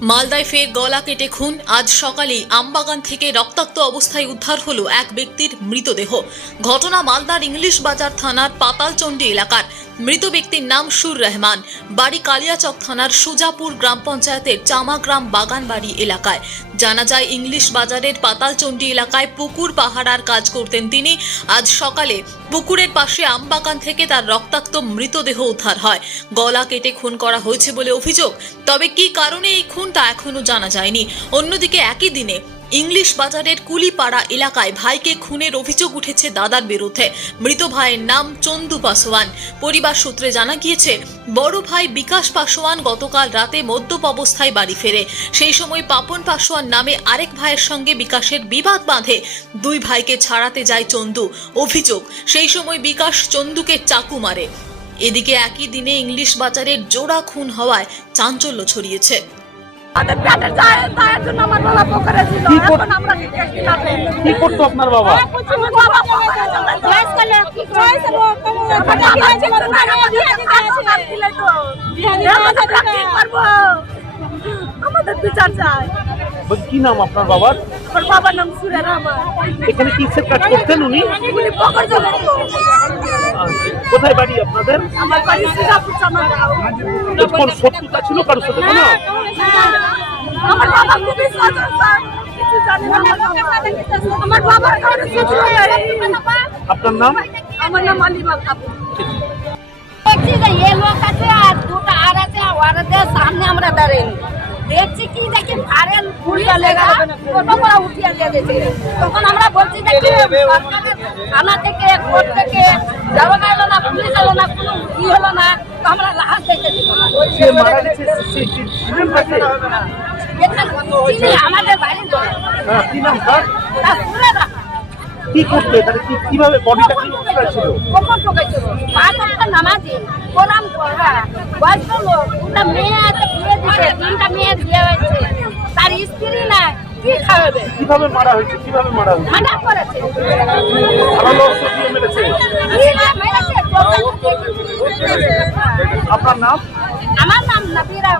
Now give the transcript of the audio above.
মালদায় ফের গলা কেটে খুন। আজ সকালেই আমবাগান থেকে রক্তাক্ত অবস্থায় উদ্ধার হলো এক ব্যক্তির মৃতদেহ। ঘটনা মালদার ইংলিশ বাজার থানার পাতালচন্ডী এলাকার। মৃত ব্যক্তির নাম সুর রহমান। বাড়ি কালিয়াচক থানার সুজাপুর গ্রাম পঞ্চায়েতের চামাগ্রাম বাগানবাড়ি এলাকায়। জানা যায়, ইংলিশ বাজারের পাতালচন্ডী এলাকায় পুকুর পাহারার কাজ করতেন তিনি। আজ সকালে পুকুরের পাশে আমবাগান থেকে তার রক্তাক্ত মৃতদেহ উদ্ধার হয়। গলা কেটে খুন করা হয়েছে বলে অভিযোগ। তবে কি কারণে এই খুন তা এখনও জানা যায়নি। অন্যদিকে একই দিনে ইংলিশ বাজারের কুলিপাড়া এলাকায় ভাইকে খুনের অভিযোগ উঠেছে দাদার বিরুদ্ধে। মৃত ভাইয়ের নাম চন্দু পাসোয়ান। পরিবার সূত্রে জানা গিয়েছে, বড় ভাই বিকাশ পাসোয়ান গতকাল রাতে মদ্যপ অবস্থায় বাড়ি ফেরে। সেই সময় পাপন পাসোয়ান নামে আরেক ভাইয়ের সঙ্গে বিকাশের বিবাদ বাঁধে। দুই ভাইকে ছাড়াতে যায় চন্দু। অভিযোগ, সেই সময় বিকাশ চন্দুকে চাকু মারে। এদিকে একই দিনে ইংলিশ বাজারের জোড়া খুন হওয়ায় চাঞ্চল্য ছড়িয়েছে। কি করতো আপনার বাবা? আমাদের বিচার চাই। নাম আপনার বাবার? বাবার নাম সুরে এখানে কিসের কাজ করতেন উনি? কোথায় বাড়ি আপনাদের? আমার বাড়ি শ্রীরামপুর চামাগাঁও। কোন শত্রুতা ছিল কারোর সাথে কোনো আমার বাবা খুবই সচেতন স্যার। কিছু জানে না আমার বাবার কারণে নেই। আপনার নাম আমার নাম আলিমা খাতুন দেখছি যে এ লোক আছে আর দুটো আর আছে সামনে আমরা দাঁড়াইনি দেখছি কি দেখি ফারেন পুড়িয়া লেগা করে উঠিয়ে দিয়ে তখন আমরা বলছি কি থানা থেকে কোর্ট থেকে দরগা এলো না পুলিশ এলো না কোনো ই হলো না তো আমরা লাহাজ দেখতে আমাদের কি করতো কি কীভাবে বডিটা কি ছিল? নামাজি বয়স্ক লোক মেয়ে আছে তিনটা মেয়ে বিয়ে হয়েছে তার স্ত্রী না কি খাওয়াবে কীভাবে মারা হয়েছে? কীভাবে মারা হয়েছে? মানা করেছে মেরেছে। আপনার নাম? আমার নাম নাবিরা।